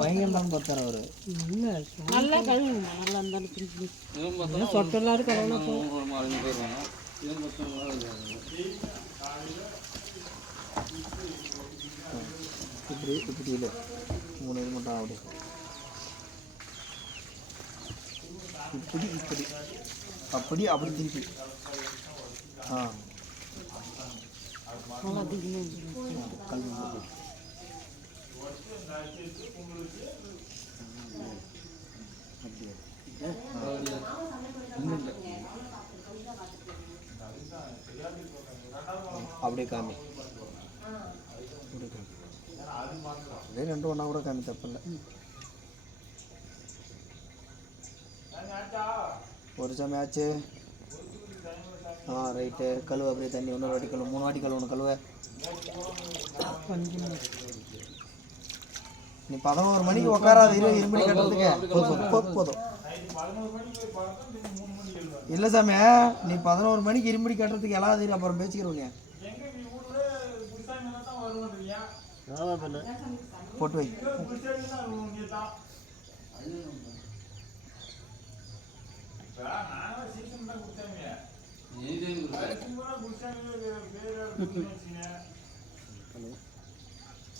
பயங்கரம் தான் பார்த்தார் அவர். நல்லா கழுவுங்க, நல்லா இருந்தாலும் சொட்டெல்லாம் கழுவுனா இப்படி இப்படி இல்லை 3 இது மட்டும் அப்படி இப்படி இப்படி அப்படி அப்படி திருப்பி கல்வி அப்படியே காமி அதே 2 ஒன்றா கூட காமி தப்பில்லை. ஒரு சமயம் ஆச்சு. ரைட்டு. கழுவு அப்படியே தண்ணி இன்னொரு வாட்டி கழுவு, 3 வாட்டி கழுவணும். கழுவ நீ 11 மணிக்கு உட்காராத. 20 மணி கட்டுறதுக்கு போதும். இல்லை சாமி, நீ 11 மணிக்கு 20 மணி கட்டுறதுக்கு எல்லாம் அப்புறம் பேச்சுக்கிறோங்க. போட்டு வை.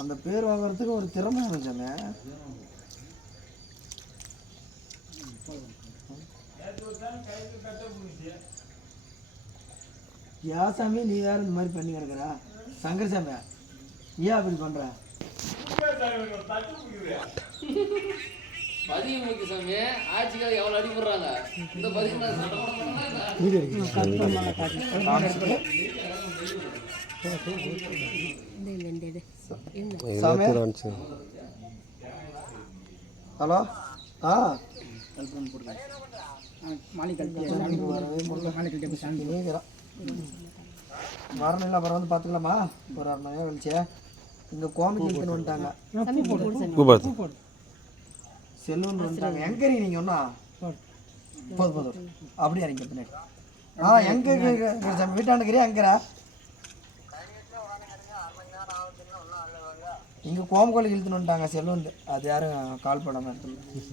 அந்த பேர் வாங்குறதுக்கு ஒரு திறமை இருந்துச்சாமே. யா சாமி, நீ யாரும் இந்த மாதிரி பண்ணி கிடக்குறா? சங்கர் சாமி, ஏன் அப்படி பண்ற? பதிமுக சாமி ஆட்சிக்காக எவ்வளோ அடிப்படுறாங்க. இந்த ஹலோ. வரணும் இல்லை, அப்புறம் வந்து பார்த்துக்கலாமா? ஒரு 1/2 மணி நேரம் கழிச்சு இங்கே கோமிக்கு எடுத்துன்னு வந்துட்டாங்க. செல்வன் வந்துட்டாங்க. எங்கே இருக்கீங்க நீங்கள்? ஒன்றா போதும் அப்படியே இறங்க பின்னாடி. எங்கே சாமி? வீட்டாண்டுக்கிறே அங்கேரா? இங்கே கோமக்கோழிக்கு இழுத்துன்னு வந்துட்டாங்க செல்வன். அது யாரும் கால் பண்ணாமல் எடுத்துன்னு